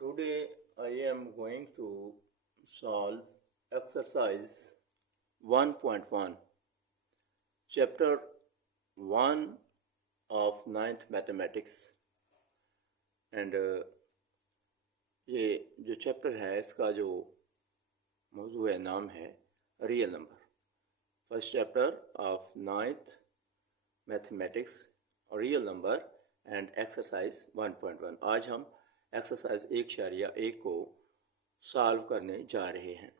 Today I am going to solve exercise 1.1, chapter 1 of 9th mathematics. And ये जो chapter है इसका जो मौजू है, नाम है real number. First chapter of 9th mathematics, real number and exercise 1.1। आज हम एक्सरसाइज 1.1 को सॉल्व करने जा रहे हैं।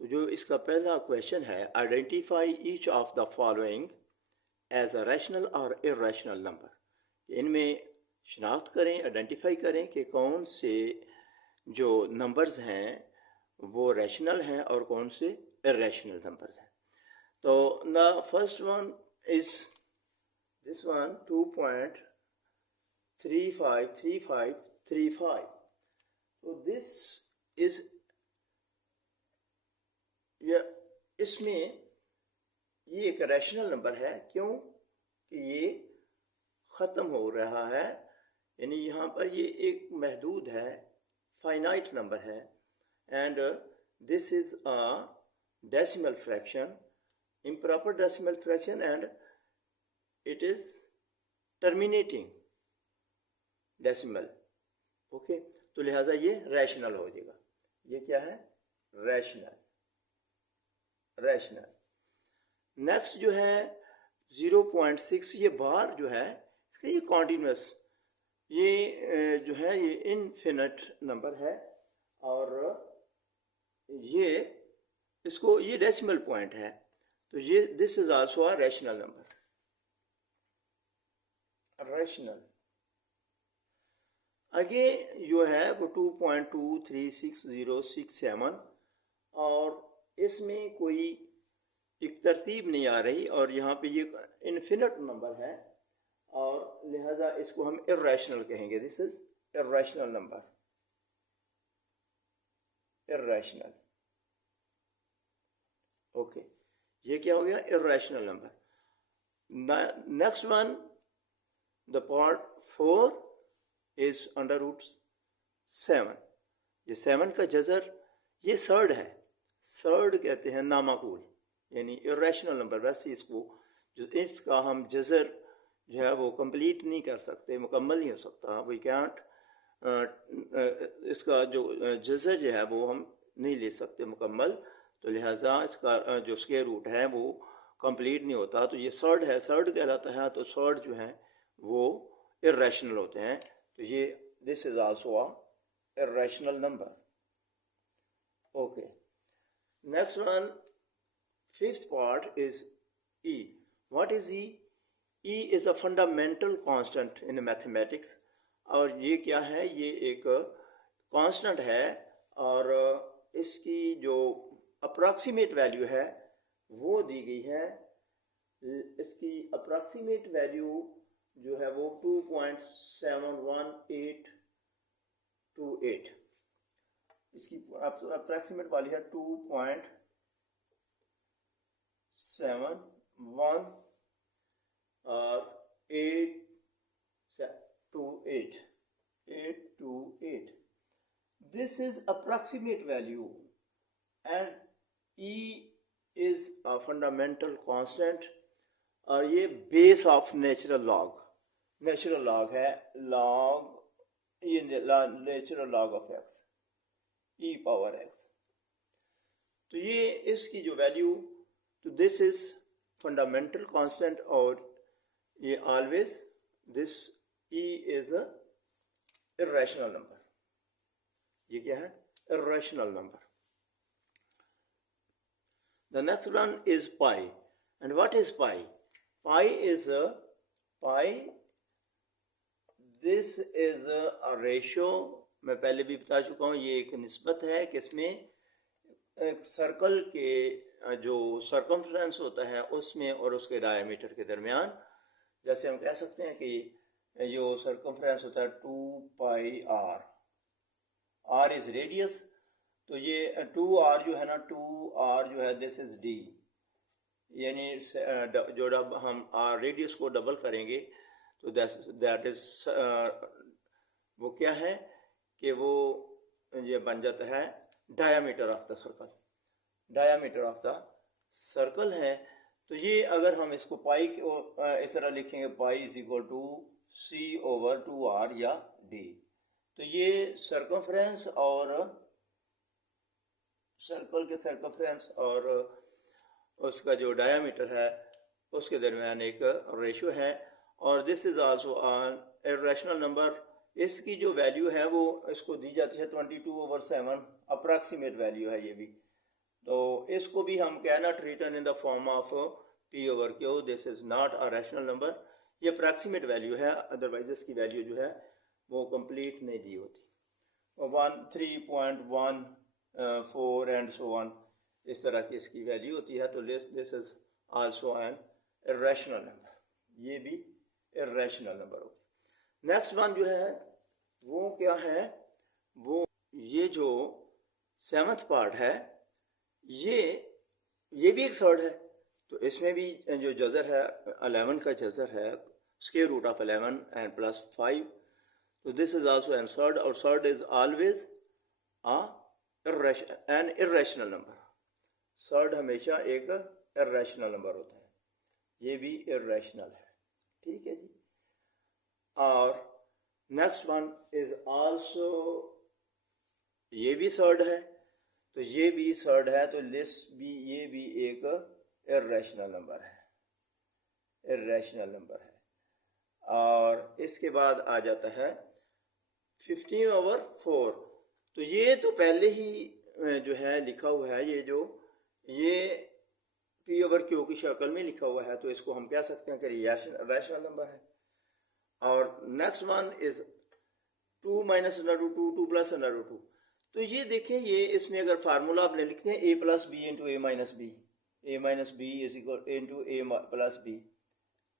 तो जो इसका पहला क्वेश्चन है, identify each of the following as a rational और इर्रेशनल नंबर। इनमें शनाख्त करें, आइडेंटिफाई करें कि कौन से जो नंबर्स हैं वो रैशनल हैं और कौन से इर्रेशनल नंबर्स हैं। तो the first one is this one 2.353535। तो दिस इज इसमें ये एक रैशनल नंबर है, क्यों कि ये ख़त्म हो रहा है, यानी यहाँ पर ये एक महदूद है, फाइनाइट नंबर है। And this is a decimal fraction, improper decimal fraction, and it is terminating decimal। Okay, तो लिहाजा ये रैशनल हो जाएगा। ये क्या है? रैशनल। नेक्स्ट जो है 0.6, ये बार जो है इसका ये कॉन्टिन्यूस, ये जो है ये इनफिनिट नंबर है, और ये इसको ये डेसिमल पॉइंट है, तो ये this is also a rational number. Rational आगे जो है वो 2.23667, और इसमें कोई एक तरतीब नहीं आ रही, और यहाँ पे ये इनफिनिट नंबर है, और लिहाजा इसको हम इर्रेशनल कहेंगे। This is irrational number, irrational. Okay, ये क्या हो गया? Irrational number. Next one, the part 4 is √7। ये 7 का जज़र, ये सर्ड है, सर्ड कहते हैं नामाकूल, यानी इर्रेशनल नंबर। वैसे इसको जो इसका हम जज़र जो है वो कंप्लीट नहीं कर सकते, मुकम्मल नहीं हो सकता, वी कैंट, इसका जो जज़र जो है वो हम नहीं ले सकते मुकम्मल, तो लिहाजा इसका जो स्क्वायर रूट है वो कंप्लीट नहीं होता। तो ये सर्ड है, सर्ड कहलाता है, तो सर्ड जो है वो इर्रेशनल होते हैं। तो ये this is also a irrational number. Okay, next one, fifth part is E. What is E? E is a fundamental constant in mathematics, और ये क्या है? ये एक कांस्टेंट है, और इसकी जो अप्रॉक्सीमेट वैल्यू है वो दी गई है। इसकी अप्रॉक्सीमेट वैल्यू जो है वो 2.71828, इसकी अप्रॉक्सीमेट वाली है 2.71828। This is approximate value, and E is a fundamental constant, और ये base of natural log, natural log है, लॉग, ये natural log of x, e power x। तो ये इसकी जो वैल्यू, तो दिस इज फंडामेंटल कांस्टेंट, और ये always this e is a irrational number. ये क्या है? Irrational number. The next one is pi, and what is pi? Pi is this is a ratio। मैं पहले भी बता चुका हूँ, ये एक निस्बत है कि इसमें एक सर्कल के जो सर्कमफ्रेंस होता है उसमें और उसके डायमीटर के दरमियान, जैसे हम कह सकते हैं कि जो सर्कमफ्रेंस होता है 2πr, r इज रेडियस, तो ये 2r जो है ना, 2r जो है दिस इज d, यानी जो हम रेडियस को डबल करेंगे तो दैट इज वो क्या है कि वो ये बन जाता है diameter of the circle, diameter of the circle है। तो ये अगर हम इसको पाई इस तरह लिखेंगे, pi is equal to c over 2r या d। तो ये सर्कमफ्रेंस और सर्कल के सर्कमफ्रेंस और उसका जो डायामीटर है उसके दरमियान एक रेशो है। और this is also N irrational number. इसकी जो वैल्यू है वो इसको दी जाती है 22/7, अप्रॉक्सीमेट वैल्यू है ये भी। तो इसको भी हम can not written in the form of p over q, this is not a rational number, ये अप्रॉक्सीमेट वैल्यू है, अदरवाइज इसकी वैल्यू जो है वो कंप्लीट नहीं दी होती। 3.14 एंड सो ऑन, इस तरह की इसकी वैल्यू होती है। तो this is also N irrational number, ये भी इरेशनल नंबर हो। नेक्स्ट वन जो है वो क्या है, वो ये जो 7th पार्ट है ये भी एक सर्ड है। तो इसमें भी जो जज़र है 11 का जज़र है square root of 11 and plus 5। तो this is also an surd, और surd is always an irrational number. Surd हमेशा एक इरेशनल नंबर होता है, ये भी इरेशनल है, ठीक है जी। और नेक्स्ट वन इज आल्सो, ये भी सर्ड है, तो ये भी सर्ड है, तो ये भी एक इरेशनल नंबर है, इरेशनल नंबर है। और इसके बाद आ जाता है 15/4। तो ये तो पहले ही जो है लिखा हुआ है, ये p ओवर q की शक्ल में लिखा हुआ है, तो इसको हम कह सकते हैं कि रैशनल नंबर है। और next one is 2 minus √2, 2 plus √2। तो ये देखें, ये इसमें अगर फार्मूला आपने लिखते हैं a plus b into a minus b, a minus b is equal into a plus b,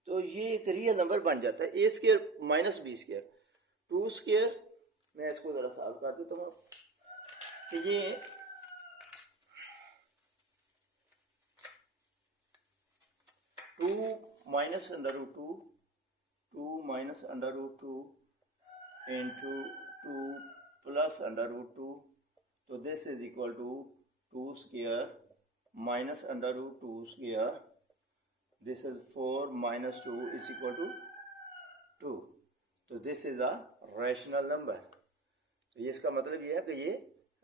तो ये एक रियल नंबर बन जाता है। a square minus b square, 2 square, मैं इसको ज़रा सॉल्व कर देता हूँ कि ये 2 माइनस √2, 2 माइनस √2 इंटू 2 प्लस √2, तो this is equal to 2 square minus √2 square, this is 4 minus 2 is equal to 2। तो this is a rational number. तो ये इसका मतलब ये है कि ये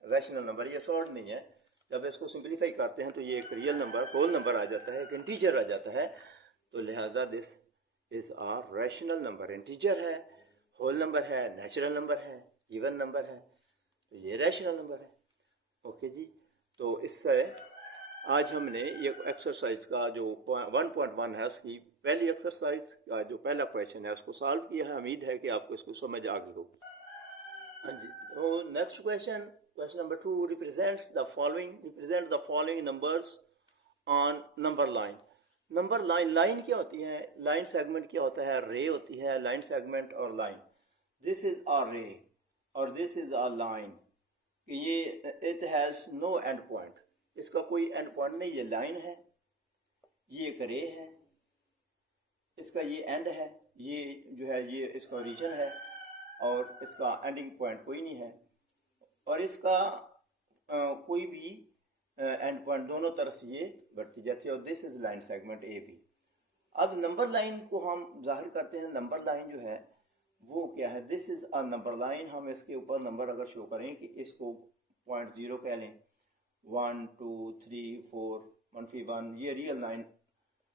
रैशनल नंबर, ये सॉर्ट नहीं है। जब इसको सिंप्लीफाई करते हैं तो ये एक रियल नंबर, होल नंबर आ जाता है, एक इंटीजर आ जाता है। तो लिहाजा this is a rational number, integer है, होल नंबर है, नेचुरल नंबर है, इवन नंबर है, तो ये रैशनल नंबर है। ओके जी। तो इससे आज हमने ये एक्सरसाइज का जो 1.1 है उसकी पहली एक्सरसाइज का जो पहला क्वेश्चन है उसको सॉल्व किया है। उम्मीद है कि आपको इसको समझ आ गई हो। हाँ जी। तो next question number 2, represent the following numbers on number line. Number line क्या होती है, लाइन सेगमेंट क्या होता है, रे होती है, लाइन सेगमेंट और line. This is a ray और दिस इज अ लाइन। ये it has no end point, इसका कोई एंड पॉइंट नहीं। ये लाइन है, ये एक रे है, इसका ये एंड है, ये जो है ये इसका ओरिजिन है, और इसका एंडिंग पॉइंट कोई नहीं है, और इसका कोई भी एंड पॉइंट दोनों तरफ ये बढ़ती जाती है। और this is line segment A B. अब नंबर लाइन को हम जाहिर करते हैं। नंबर लाइन जो है वो क्या है, this is a number line. हम इसके ऊपर नंबर अगर शो करें कि इसको 0.0 कह लें, 1 2 3 4 1 ये रियल लाइन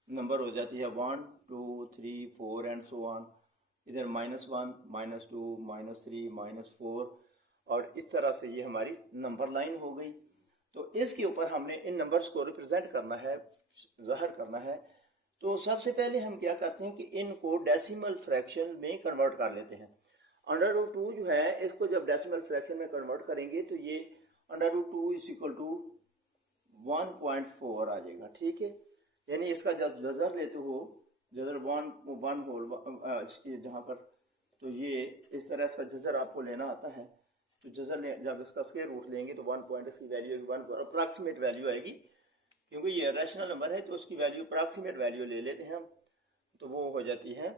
नंबर हो जाती है, 1 2 3 4 एंड सो ऑन। इधर -1 -2 -3 -4, और इस तरह से ये हमारी नंबर लाइन हो गई। तो इसके ऊपर हमने इन नंबर्स को रिप्रेजेंट करना है, ज़ाहिर करना है। तो सबसे पहले हम क्या करते हैं कि इनको डेसिमल फ्रैक्शन में कन्वर्ट कर लेते हैं। √2 जो है इसको जब डेसिमल फ्रैक्शन में कन्वर्ट करेंगे तो ये √2 इज इक्वल टू 1.4 आ जाएगा, ठीक है। यानी इसका जब जज़र लेते हो, जज़र 1 होल जहाँ पर, तो ये इस तरह का जज़र आपको लेना आता है। तो जज़र जब इसका स्क्वायर रूट लेंगे तो 1 पॉइंट इसकी वैल्यू आएगी 1 और अप्रॉक्सीमेट वैल्यू आएगी, क्योंकि ये रैशनल नंबर है तो उसकी वैल्यू अप्रॉक्सीमेट वैल्यू ले लेते हैं हम, तो वो हो जाती है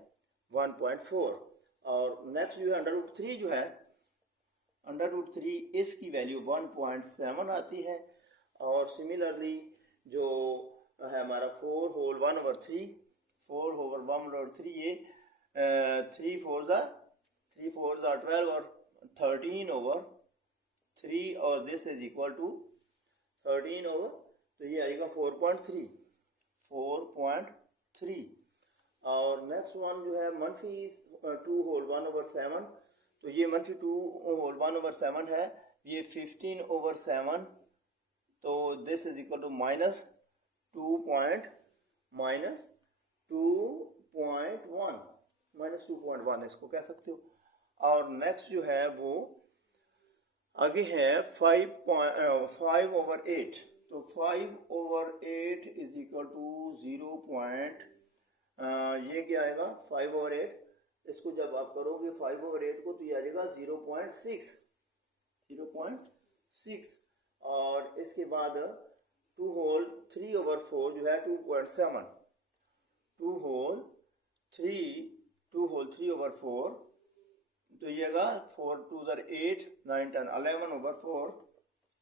1.4। और नेक्स्ट जो है √3 जो है, √3 इसकी वैल्यू 1.7 आती है। और सिमिलरली जो है हमारा 4 होल 1/3 ये 3 4 ज़ा 12 और 13/3 और this is equal to 13 over, तो ये आएगा 4.3। और नेक्स्ट वन जो है -2 होल 1/7, तो ये -2 होल 1/7 है, ये 15/7, तो दिस इज इक्वल टू -2.1 इसको कह सकते हो। और नेक्स्ट जो है वो आगे है 5/8, तो 5/8 इज इक्वल टू 0. ये क्या आएगा 5/8, इसको जब आप करोगे 5/8 को तो ये आ जाएगा 0.6। और इसके बाद 2 होल 3/4 जो है 2.7, 2 होल 3/4, तो ये आएगा 4 2 8 9 10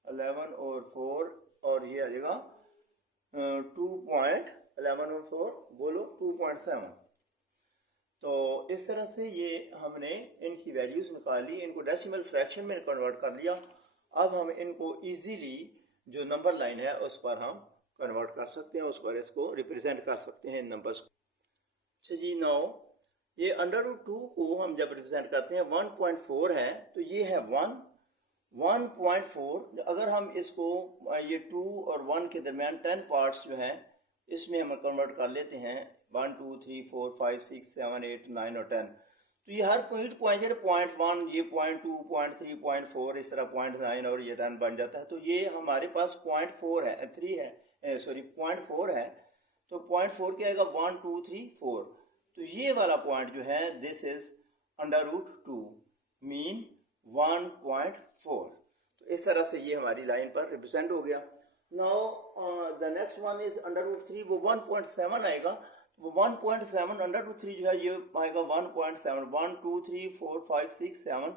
11/4 और ये आ जाएगा 2.11/4 बोलो 2.7। तो इस तरह से ये हमने इनकी वैल्यूज निकाली, इनको डेसिमल फ्रैक्शन में कन्वर्ट कर लिया। अब हम इनको इजीली जो नंबर लाइन है उस पर हम कन्वर्ट कर सकते हैं, उस पर इसको रिप्रेजेंट कर सकते हैं इन नंबर्स को। अच्छा जी, नाउ ये √2 को हम जब रिप्रेजेंट करते हैं 1.4 है, तो ये है 1.4। अगर हम इसको ये 2 और 1 के दरमियान 10 पार्ट्स जो हैं इसमें हम कन्वर्ट कर लेते हैं 1 2 3 4 5 6 7 8 9 और 10, तो ये हर पॉइंट 0.1, ये 0.2 0.3 0.4 इस तरह 0.9 और ये 10 बन जाता है। तो ये हमारे पास 0.4 है 0.4 है, तो 0.4 क्या आएगा 1 2 3 4, तो ये वाला पॉइंट जो है दिस इज √2 मीन 1.4। तो इस तरह से ये हमारी लाइन पर रिप्रेजेंट हो गया। Now the next one is √3, वो 1.7 आएगा, वो 1.7 √3 जो है ये आएगा 1.7, 1 2 3 4 5 6 7,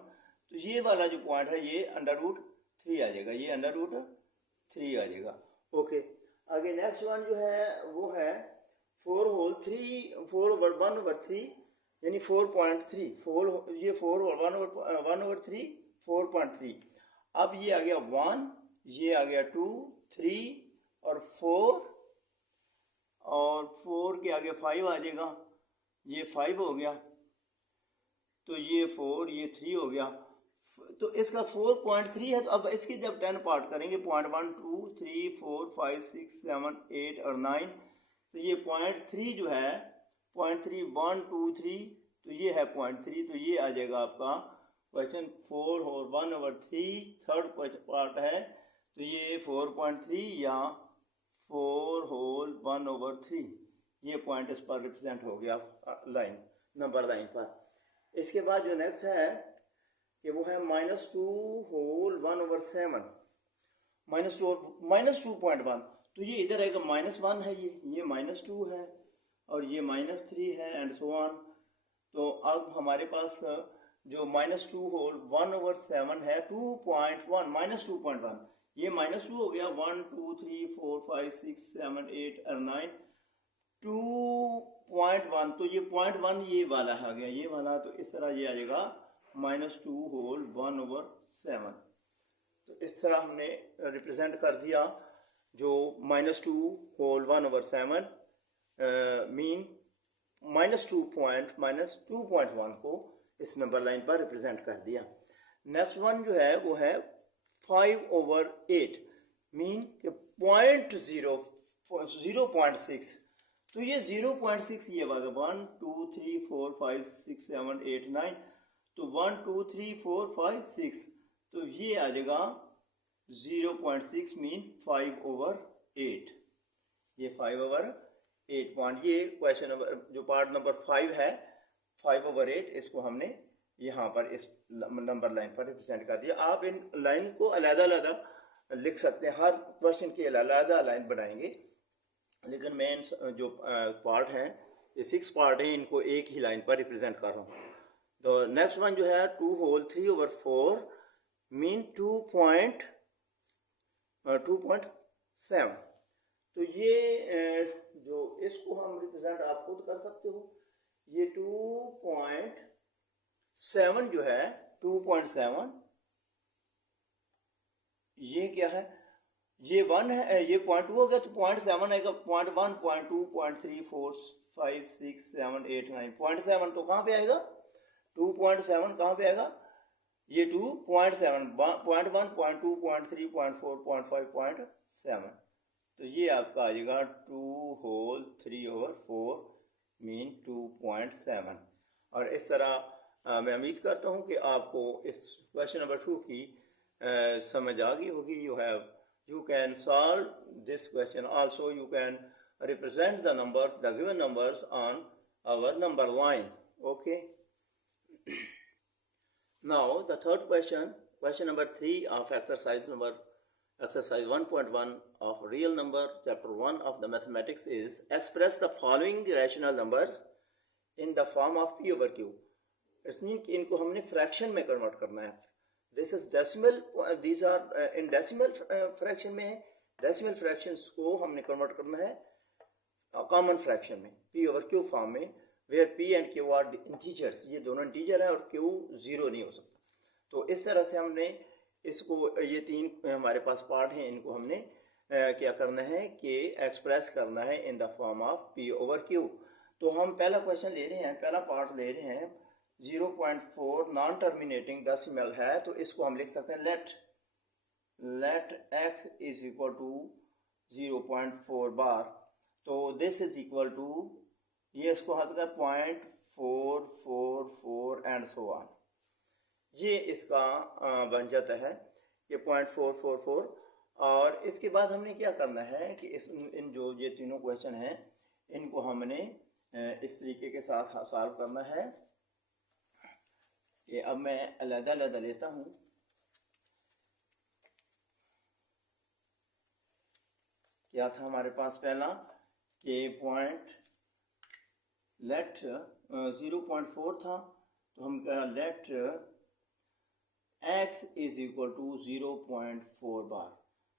तो ये वाला जो पॉइंट है ये √3 आ जाएगा, ये √3 आ जाएगा। ओके, आगे नेक्स्ट वन जो है वो है 4 होल 1/3 यानी 4.3, ये 4 होल 1/3 4.3। अब ये आ गया 1, ये आ गया 2 3 और 4, और 4 के आगे 5 आ जाएगा, ये 5 हो गया, तो ये 4 ये 3 हो गया, तो इसका 4.3 है। तो अब इसके जब 10 पार्ट करेंगे 0.1 2 3 4 5 6 7 8 और 9, तो ये 0.3 जो है 0.3 1 2 3, तो ये है 0.3, तो ये आ जाएगा आपका क्वेश्चन 4 होल 1/3 थर्ड पार्ट है, तो ये 4.3 या 4 होल 1/3 ये पॉइंट इस पर रिप्रेजेंट हो गया लाइन नंबर लाइन पर। इसके बाद जो नेक्स्ट है कि वो है -2 होल 1/7 -2.1, तो ये इधर आएगा -1 है, ये -2 है और ये -3 है एंड सो ऑन। तो अब हमारे पास जो -2 होल 1/7 है 2.1 -2.1, ये -2 हो गया 1 2 3 4 5 6 7 8 और 9 2.1, तो ये 0.1 ये वाला आ गया, ये वाला, तो इस तरह ये आ जाएगा -2 होल 1/7। तो इस तरह हमने रिप्रेजेंट कर दिया जो -2 होल 1/7 मीन -2.1 को इस नंबर लाइन पर रिप्रेजेंट कर दिया। नेक्स्ट वन जो है वो है 5/8 मीन 0.6, तो ये 0.6 ये वाला 1 2 3 4 5 6 7 8 9, तो 1 2 3 4 5 6, तो ये आ जाएगा 0.6 मीन 5/8, ये 5/8 पॉइंट। ये क्वेश्चन नंबर जो पार्ट नंबर 5 है 5/8, इसको हमने यहाँ पर इस नंबर लाइन पर रिप्रेजेंट कर दिया। आप इन लाइन को अलग-अलग लिख सकते हैं, हर क्वेश्चन की अलग लाइन बनाएंगे, लेकिन मेन जो पार्ट हैं ये 6 पार्ट हैं, इनको एक ही लाइन पर रिप्रेजेंट कर रहा हूँ। तो नेक्स्ट वन जो है 2 होल 3/4 मीन 2.7। तो ये जो इसको हम रिप्रेजेंट आप खुद कर सकते हो। ये 2.7 जो है 2.7 ये क्या है, ये 1 है, ये 0.2 हो गया तो 0.7 आएगा, 0.1 0.2 0.3 4 5 6 7 8 9 0.7 तो कहाँ पे आएगा, 2.7 कहाँ पे आएगा, ये 2.7 0.1 0.2 0.3 0.4 0.5 0.7। तो ये आपका आ जाएगा 2 होल 3/4 मीन 2.7। और इस तरह मैं उम्मीद करता हूँ कि आपको इस क्वेश्चन नंबर 2 की समझ आ गई होगी। You can solve this question. Also you can represent the given numbers on our number line. Okay. Now the third question number 3 of exercise 1.1 of real number chapter 1 of the mathematics is express the following rational numbers in the form of p/q. इसमें कि इनको हमने fraction में convert करना है। This is decimal, these are in decimal fraction में है। Decimal fractions को हमने कन्वर्ट करना है कॉमन फ्रैक्शन में, p/q फॉर्म में, where p and q are integers. ये दोनों इंटीजर है और q 0 नहीं हो सकता। तो इस तरह से हमने इसको, ये 3 हमारे पास पार्ट हैं, इनको हमने क्या करना है कि एक्सप्रेस करना है इन द फॉर्म ऑफ p/q। तो हम पहला क्वेश्चन ले रहे हैं, पहला पार्ट ले रहे हैं 0.4 नॉन टर्मिनेटिंग डेसिमल है। तो इसको हम लिख सकते हैं let x is equal to 0.4 bar. तो दिस इज इक्वल टू, ये इसको हल कर 0.444 एंड सो ऑन। ये इसका बन जाता है ये 0.444। और इसके बाद हमने क्या करना है कि इन जो ये तीनों क्वेश्चन हैं इनको हमने इस तरीके के साथ सॉल्व करना है कि अब मैं अलग-अलग लेता हूँ। क्या था हमारे पास पहला कि लेट 0.4 था, तो हम कह let x is equal to 0.4 bar.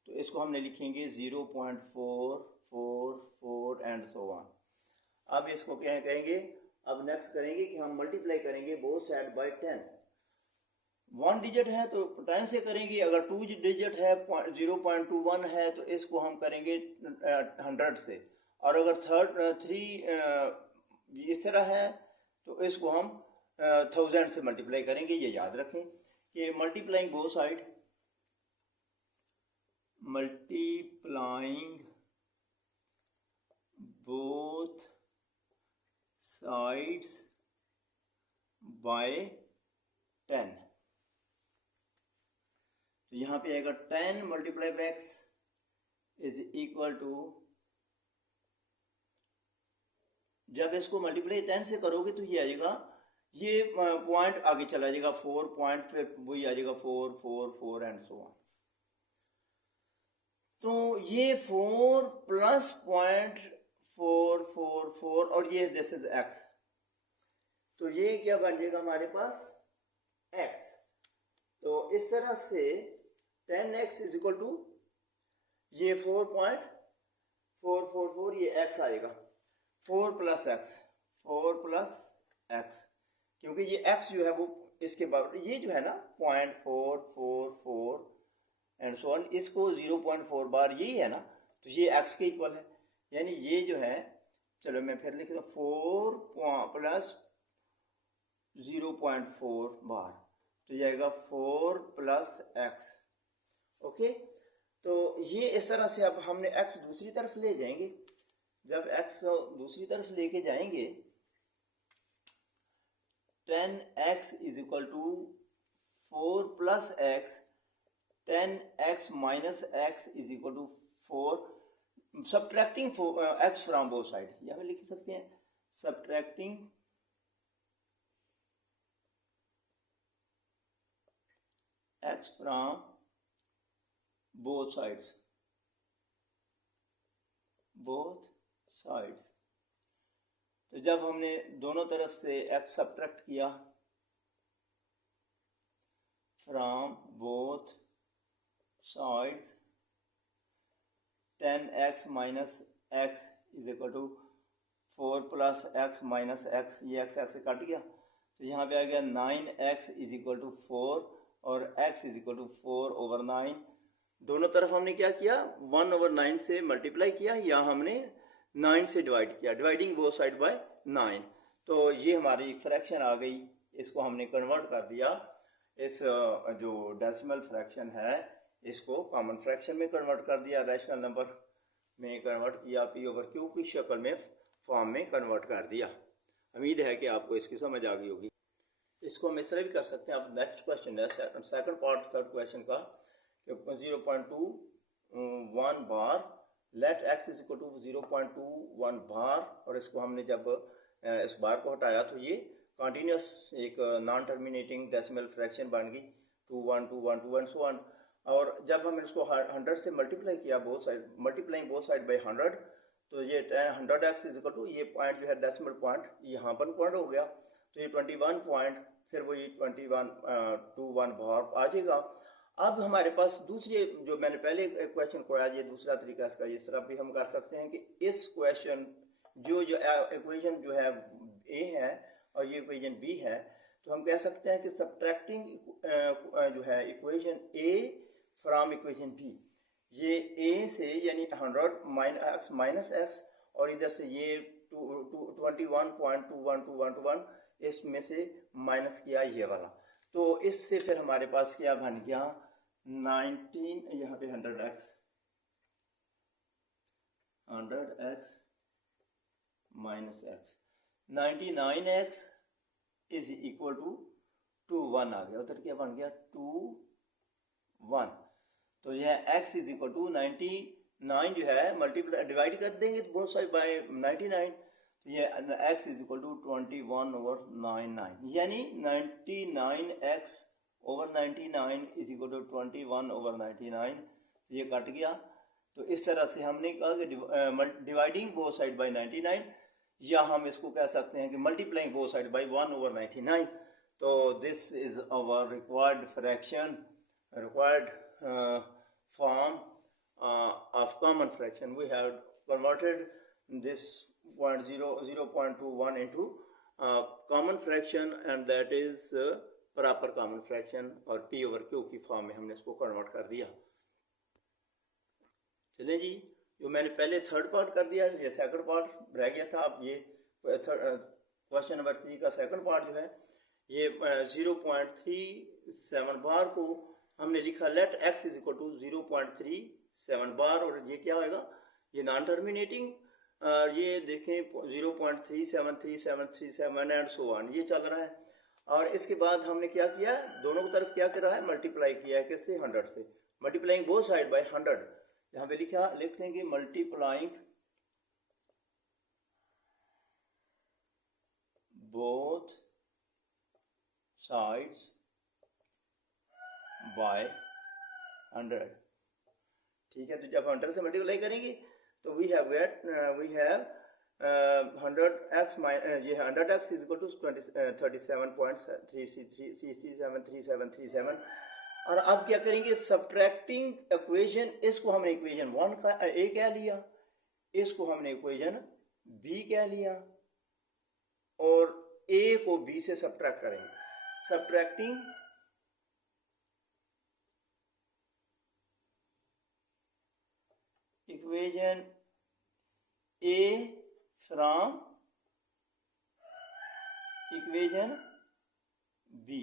तो इसको हमने लिखेंगे 0.444 एंड सो ऑन। अब इसको क्या कहेंगे, अब नेक्स्ट करेंगे कि हम मल्टीप्लाई करेंगे बोथ साइड बाय 10। 1 डिजिट है तो 10 से करेंगे, अगर 2 डिजिट है 0.21 है तो इसको हम करेंगे 100 से, और अगर 3 इस तरह है तो इसको हम 1000 से मल्टीप्लाई करेंगे। ये याद रखें कि मल्टीप्लाइंग बोथ साइड बाय 10। तो यहाँ पे आएगा 10 multiply by x is equal to, जब इसको मल्टीप्लाई 10 से करोगे तो ये आ जाएगा, ये पॉइंट आगे चला जाएगा 4 पॉइंट, फिर वही आ जाएगा 4 4 4 एंड सो ऑन। तो ये 4 प्लस 0.444 और ये दिस इज x। तो ये क्या बन जाएगा हमारे पास x। तो इस तरह से 10x इज इक्वल टू ये 4.444, ये x आएगा 4 प्लस x, क्योंकि ये x जो है वो इसके बाद ये जो है ना 0.444 एंड सो ऑन, इसको 0.4 बार यही है ना, तो ये x के इक्वल है। यानी ये जो है, चलो मैं फिर लिख रहा हूँ 4 प्लस 0.4 बार, तो जाएगा 4 प्लस x। ओके, तो ये इस तरह से अब हमने x दूसरी तरफ ले जाएंगे। जब x दूसरी तरफ लेके जाएंगे 10x is equal to 4 plus x, 10x minus x is equal to 4, subtracting x from both side, यहाँ पे लिख सकते हैं subtracting x from both sides। तो जब हमने दोनों तरफ से x सब्ट्रैक्ट किया from both sides 10x minus x is equal to 4 plus x minus x, ये x से कट गया तो यहाँ पे आ गया 9x इज इक्वल टू 4 और x is equal to 4 over 9। दोनों तरफ हमने क्या किया 1 ओवर 9 से मल्टीप्लाई किया या हमने 9 से डिवाइड किया, डिवाइडिंग बोथ साइड बाय 9। तो ये हमारी फ्रैक्शन आ गई, इसको हमने कन्वर्ट कर दिया, इस जो डेसिमल फ्रैक्शन है इसको कॉमन फ्रैक्शन में कन्वर्ट कर दिया, रैशनल नंबर में कन्वर्ट किया, पी ओवर क्यू की शक्ल में फॉर्म में कन्वर्ट कर दिया। उम्मीद है कि आपको इसकी समझ आ गई होगी। इसको हम इस तरह भी कर सकते हैं। अब नेक्स्ट क्वेश्चन है सेकंड पार्ट थर्ड क्वेश्चन का 0.21 bar let x is equal to 0.21 bar, और इसको हमने जब इस बार को हटाया तो ये कंटिन्यूस एक नॉन टर्मिनेटिंग डेसिमल फ्रैक्शन बन गई 21 21 21 सो ऑन। और जब हम इसको 100 से मल्टीप्लाई किया both side, multiplying both side bye 100, तो ये 100x इज इक्वल टू ये पॉइंट जो है डेसिमल पॉइंट यहाँ पर पॉइंट हो गया, तो ये 21 पॉइंट फिर वही 21 बार आ जाएगा। अब हमारे पास दूसरी जो मैंने पहले क्वेश्चन को ये दूसरा तरीका इसका इस तरह भी हम कर सकते हैं कि इस क्वेश्चन जो इक्वेशन जो है ए है और ये इक्वेशन बी है, तो हम कह सकते हैं कि सब्ट्रैक्टिंग जो है equation A from equation B, ये ए से यानी 100 माइनस एक्स और इधर से ये 21.2121 इसमें से माइनस किया ये वाला, तो इससे फिर हमारे पास क्या बन गया 19 यहाँ पे 100x minus x 99x is equal to 1 आ गया, उधर क्या बन गया 2 1। तो यह x इज इक्वल टू 99 जो है मल्टीप्लाई डिवाइड कर देंगे तो बोथ साइड बाय 99, तो ये x is equal to 21 over 99, यानी 99x over 99 is equal to 21 over 99, ये कट गया। तो इस तरह से हमने कहा कि डिवाइडिंग बोथ साइड बाय 99, या हम इसको कह सकते हैं कि multiplying both side by 1 over 99। तो this is our required fraction, required form of common fraction. We have converted this 0.21 into common fraction, and that is proper common fraction, और p over q की form में हमने इसको convert कर दिया। चलिए जी, जो मैंने पहले थर्ड पार्ट कर दिया, ये सेकंड पार्ट रह गया था। अब ये क्वेश्चन नंबर 3 का सेकंड पार्ट जो है ये 0.37 बार को हमने लिखा let x is equal to 0.37 bar, और ये क्या होगा ये नॉन टर्मिनेटिंग, ये देखें 0.373737 एंड सो ऑन ये चल रहा है। और इसके बाद हमने क्या किया दोनों की तरफ क्या कर रहा है मल्टीप्लाई किया है किससे 100 से, मल्टीप्लाइंग बोथ साइड बाय 100। यहाँ पे लिख देंगे मल्टीप्लाइंग बोथ साइड्स बाय 100, ठीक है। तो जब 100 से मल्टीप्लाई करेंगे तो वी हैव 100x ये 100x इज इक्वल टू 37.373737। और अब क्या करेंगे सब्ट्रैक्टिंग इक्वेशन, इसको हमने इक्वेशन 1 का ए कह लिया, इसको हमने इक्वेशन बी कह लिया, और ए को बी से सब्ट्रैक्ट करेंगे। Subtracting equation A from equation B,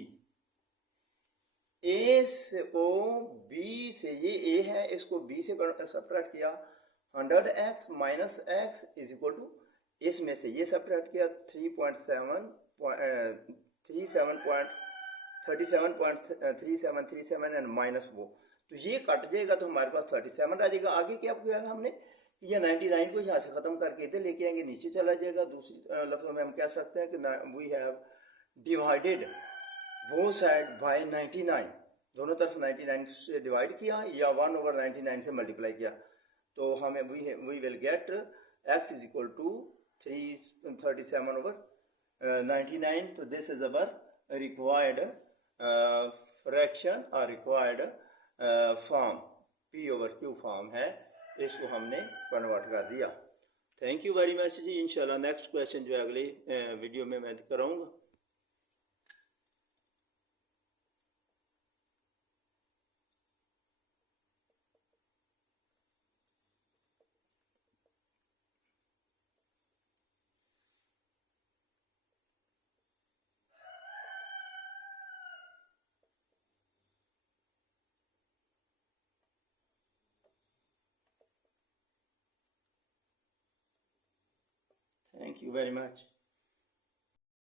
A को बी से, ये ए है इसको बी से सब्ट्रैक्ट किया 100x minus x is equal to इसमें से ये सब्ट्रैक्ट किया 37.3737 एंड माइनस वो, तो ये कट जाएगा तो हमारे पास 37 आ जाएगा। आगे क्या किया हमने ये 99 को यहाँ से ख़त्म करके इधर लेके आएंगे नीचे चला जाएगा। दूसरी लफ्ज़ों में हम कह सकते हैं कि we have divided both side by 99, दोनों तरफ 99 से डिवाइड किया या 1 ओवर 99 से मल्टीप्लाई किया, तो हमें we will get x is equal to 337 over 99. So this is our required fraction or required form P over Q form है, इसको हमने कन्वर्ट कर दिया। थैंक यू वेरी मच जी। इंशाल्लाह नेक्स्ट क्वेश्चन जो है अगले वीडियो में मैं कराऊंगा। Thank you very much.